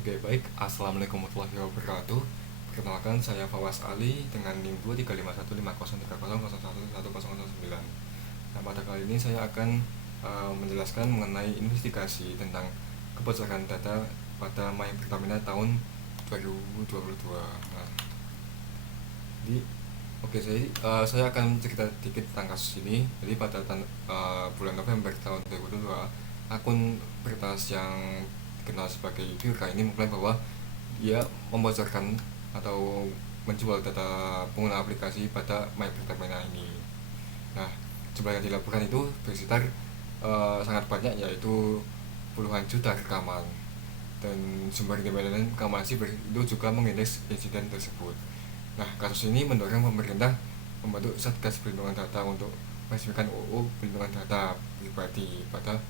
Oke, baik. Assalamualaikum warahmatullahi wabarakatuh. Perkenalkan, saya Fawaz Ali dengan NIM 235153030011109. Nah, pada kali ini saya akan menjelaskan mengenai investigasi tentang kebocoran data pada My Pertamina tahun 2022. Nah, jadi saya akan cerita sedikit tentang kasus ini. Jadi pada bulan November tahun 2022, akun Pertas yang dikenal sebagai Biurka ini mengklaim bahwa dia membocorkan atau menjual data pengguna aplikasi pada My Pertamina ini. Nah, jumlah yang dilaporkan itu bersekitar sangat banyak, yaitu puluhan juta rekaman, dan sumber independen rekaman itu juga mengindeks insiden tersebut. Nah, kasus ini mendorong pemerintah membentuk Satgas Perlindungan Data untuk meresmikan UU Perlindungan Data Pribadi pada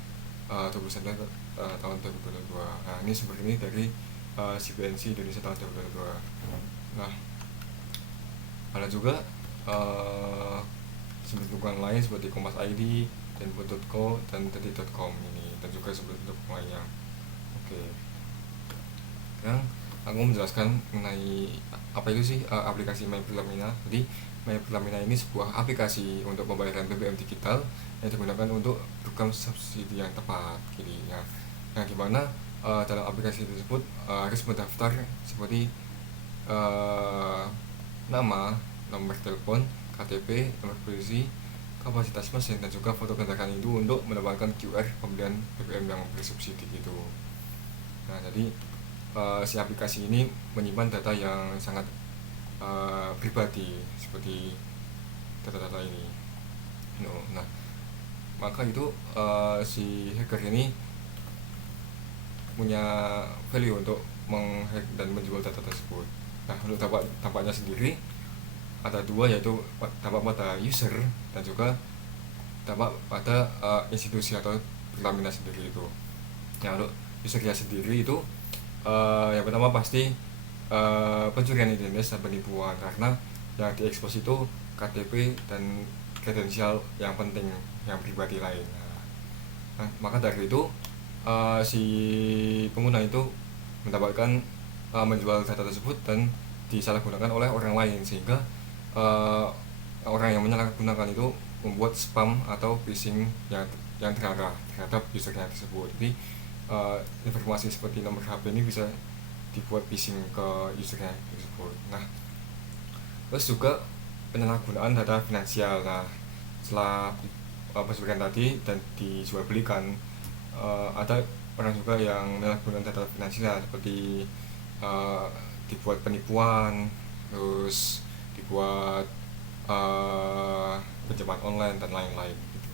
20 September tahun 2022. Nah, ini sumber ini dari CBNC Indonesia tahun 2022. Nah, ada juga sumber dukungan lain seperti Kompas ID, Tempo.co, dan Detik.com ini, dan juga sumber dukungan lainnya. Oke. Sekarang aku menjelaskan mengenai apa itu sih aplikasi My Pertamina. Jadi My Pertamina ini sebuah aplikasi untuk pembayaran BBM digital yang digunakan untuk program subsidi yang tepat. Jadi yang dimana dalam aplikasi tersebut harus mendaftar seperti nama, nomor telepon, KTP, nomor polisi, kapasitas mesin, dan juga foto kendaraan itu untuk mendapatkan QR pembelian BBM yang bersubsidi gitu. Nah, jadi si aplikasi ini menyimpan data yang sangat pribadi seperti data-data ini. Nah, maka itu si hacker ini punya value untuk menghack dan menjual data tersebut. Nah, untuk dampaknya sendiri ada dua, yaitu dampak pada user dan juga dampak pada institusi atau Pertamina sendiri itu. Nah, untuk usernya sendiri itu yang pertama pasti pencurian identitas dan penipuan, karena yang diekspos itu KTP dan kredensial yang penting yang pribadi lain. Nah, maka dari itu si pengguna itu mendapatkan menjual data tersebut dan disalahgunakan oleh orang lain, sehingga orang yang menyalahgunakan itu membuat spam atau phishing yang terarah terhadap usernya tersebut. Jadi informasi seperti nomor HP ini bisa dibuat phishing ke usernya tersebut. Nah, terus juga penyalahgunaan data finansial. Nah, setelah sebutkan tadi dan dijual belikan, ada orang juga yang menyalahgunakan data finansial seperti dibuat penipuan, terus dibuat pinjaman online dan lain-lain gitu.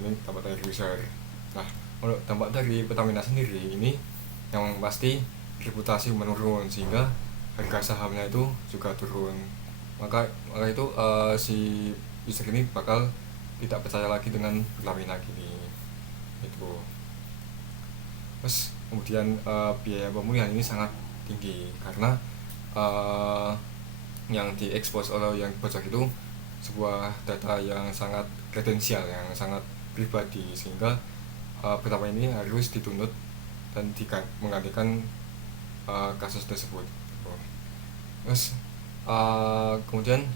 Ini dampak dari user. Nah, untuk dampak dari Pertamina sendiri ini yang pasti reputasi menurun, sehingga harga sahamnya itu juga turun. Maka itu si user ini bakal tidak percaya lagi dengan Pertamina gini itu. Terus kemudian biaya pemulihan ini sangat tinggi, karena yang diekspos oleh yang bocor itu sebuah data yang sangat kredensial, yang sangat pribadi, sehingga pertama ini harus dituntut dan menggantikan kasus tersebut. Terus kemudian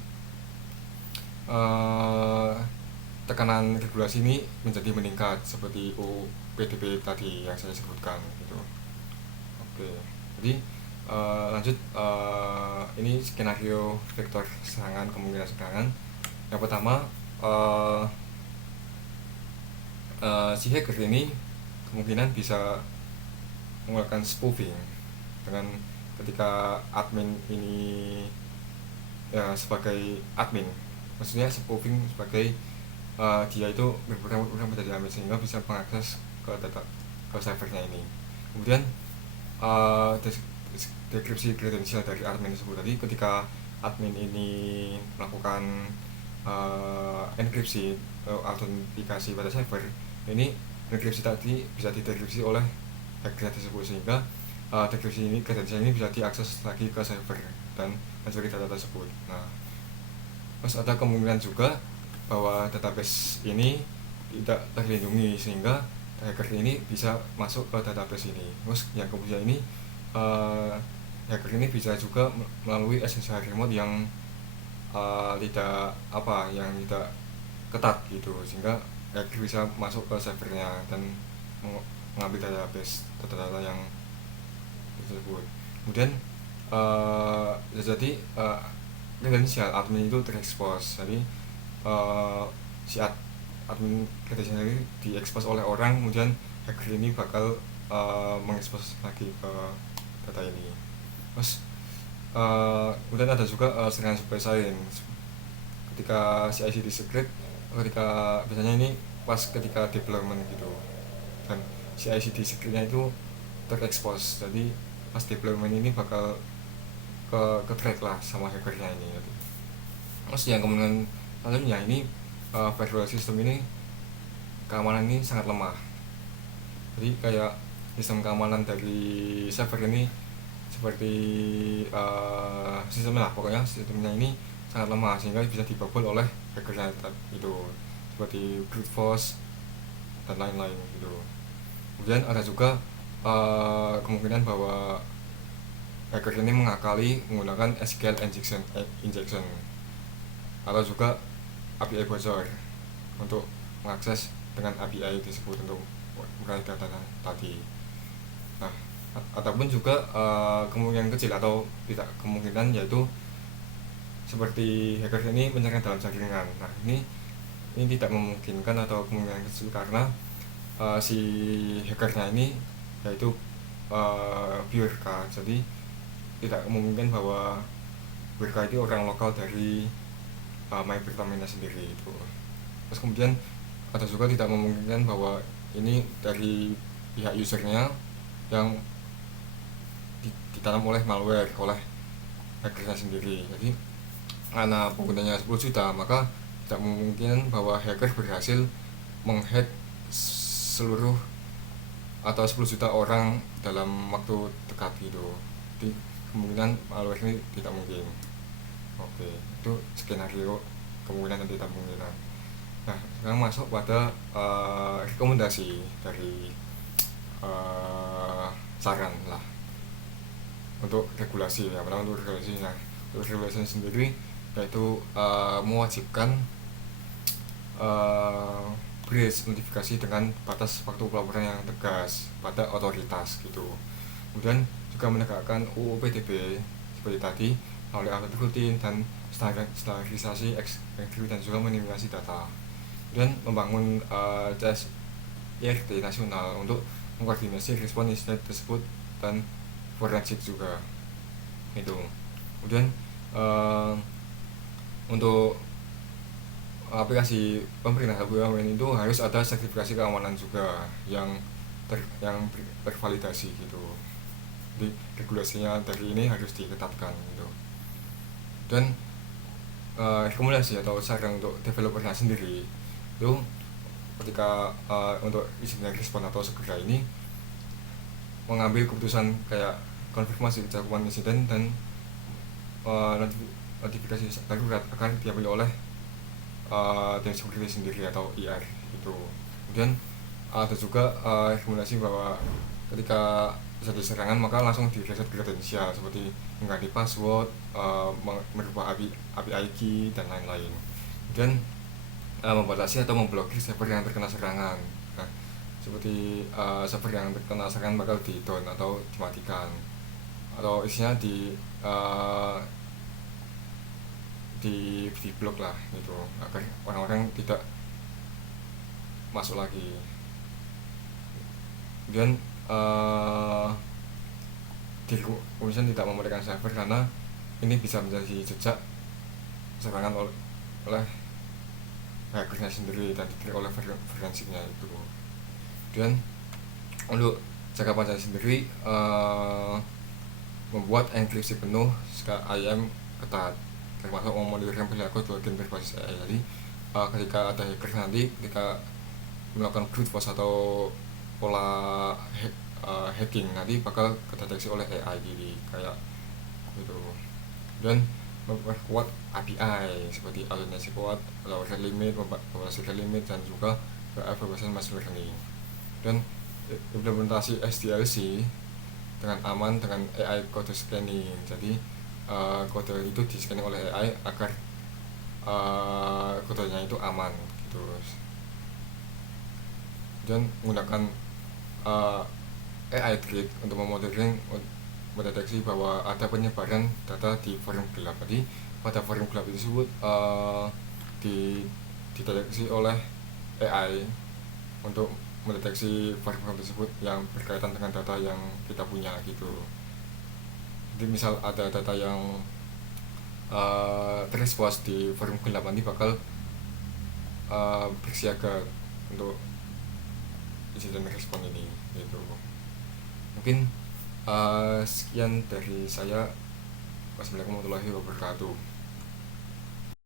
tekanan regulasi ini menjadi meningkat seperti UU PDB tadi yang saya sebutkan gitu. Oke, jadi lanjut, ini skenario vektor serangan, kemungkinan serangan. Yang pertama, si hacker ini kemungkinan bisa melakukan spoofing dengan ketika admin ini ya sebagai admin, maksudnya spoofing sebagai dia itu berprogram menjadi admin sehingga bisa mengakses ke data ke servernya ini. Kemudian dekripsi kredensial dari admin tersebut. Tadi ketika admin ini melakukan enkripsi autentikasi pada server, ini dekripsi tadi bisa didekripsi oleh hacker tersebut, sehingga dekripsi ini, kredensial ini bisa diakses lagi ke server dan mencuri data tersebut. Nah, terus ada kemungkinan juga bahwa database ini tidak terlindungi, sehingga hacker ini bisa masuk ke database ini. Terus yang kemudian ini uh, hacker ini bisa juga melalui SSH remote yang yang tidak ketat gitu, sehingga hacker bisa masuk ke servernya dan mengambil database data-data yang tersebut. Kemudian jadi kredensial admin itu terekspos. Jadi si admin kredensial ini diekspos oleh orang, kemudian hacker ini bakal mengekspos lagi ke data ini. Terus kemudian ada juga serangan supply chain ketika CI/CD secret, ketika biasanya ini pas ketika deployment gitu, dan CI/CD secretnya itu terekspos. Jadi pas deployment ini bakal ke track lah sama hackernya ini gitu. Terus yang kemudian selanjutnya ini firewall system ini keamanan ini sangat lemah. Jadi kayak sistem keamanan dari server ini seperti sistemnya lah, pokoknya sistemnya ini sangat lemah sehingga bisa dibobol oleh hackernya itu, seperti brute force dan lain-lain gitu. Kemudian ada juga kemungkinan bahwa hacker ini mengakali menggunakan SQL injection atau juga API bocor untuk mengakses dengan API tersebut untuk meraih data tadi. Nah, ataupun juga kemungkinan kecil atau tidak kemungkinan, yaitu seperti hacker ini menyerang dalam jaringan. Nah, ini tidak memungkinkan atau kemungkinan kecil karena si hackernya ini yaitu biorka. Jadi tidak memungkinkan bahwa biorka itu orang lokal dari My Pertamina sendiri itu. Terus kemudian ada juga tidak memungkinkan bahwa ini dari pihak usernya yang ditanam oleh malware oleh hackernya sendiri. Jadi karena penggunanya 10 juta, maka tidak memungkinkan bahwa hacker berhasil menghack seluruh atau 10 juta orang dalam waktu dekat gitu. Jadi kemungkinan malware ini tidak mungkin. Oke, itu skenario kemungkinan dan tidak kemungkinan. Nah, sekarang masuk pada rekomendasi dari saran lah untuk regulasi. Ya, pertama untuk regulasi. Nah, untuk regulasi sendiri yaitu mewajibkan bridge notifikasi dengan batas waktu pelaporan yang tegas pada otoritas gitu. Kemudian juga menegakkan UU PDB seperti tadi melalui audit rutin dan standarisasi ekstrim dan juga minimalisasi data. Kemudian membangun CSIRT nasional untuk mengkoordinasi respon insiden tersebut dan forensik juga itu. Kemudian untuk aplikasi pemerintah BUMN itu harus ada sertifikasi keamanan juga yang tervalidasi gitu. Jadi regulasinya dari ini harus diketatkan gitu. Dan rekomendasi atau saran untuk developernya sendiri itu ketika untuk insiden respon atau segera ini mengambil keputusan kayak konfirmasi cakupan insiden dan notifikasi darurat akan diambil oleh tim security sendiri atau IR itu. Kemudian ada juga rekomendasi bahwa ketika terjadi serangan maka langsung di reset kredensial seperti mengganti password, merubah API key dan lain-lain. Kemudian membatasi atau memblokir server yang terkena serangan. Nah, seperti server yang terkena serangan bakal di down atau dimatikan, atau isinya di blok lah gitu, agar orang-orang tidak masuk lagi. Kemudian kemudian tidak memulihkan server karena ini bisa menjadi jejak serangan oleh hackernya sendiri dan ditilik oleh forensiknya itu. Kemudian untuk jangka panjang sendiri membuat enkripsi penuh IAM ketat, termasuk memonitorkan perilaku bagian berbasis AI. Jadi ketika ada hacker nanti ketika melakukan brute force atau pola hacking nanti bakal kedeteksi oleh AI jadi kayak gitu. Dan memperkuat API seperti Automation Code, lower limit, membatasi limit dan juga evaluation machine learning. Dan implementasi SDLC dengan aman dengan AI kode scanning. Jadi kode itu di scanning oleh AI agar kodenya itu aman gitu. Dan menggunakan AI trick untuk mendeteksi bahwa ada penyebaran data di forum gelap. Jadi pada forum gelap tersebut dideteksi oleh AI untuk mendeteksi forum tersebut yang berkaitan dengan data yang kita punya gitu. Jadi misal ada data yang terexpose di forum gelap, nanti bakal bersiaga untuk insiden respon ini gitu. Mungkin sekian dari saya. Wassalamualaikum warahmatullahi wabarakatuh.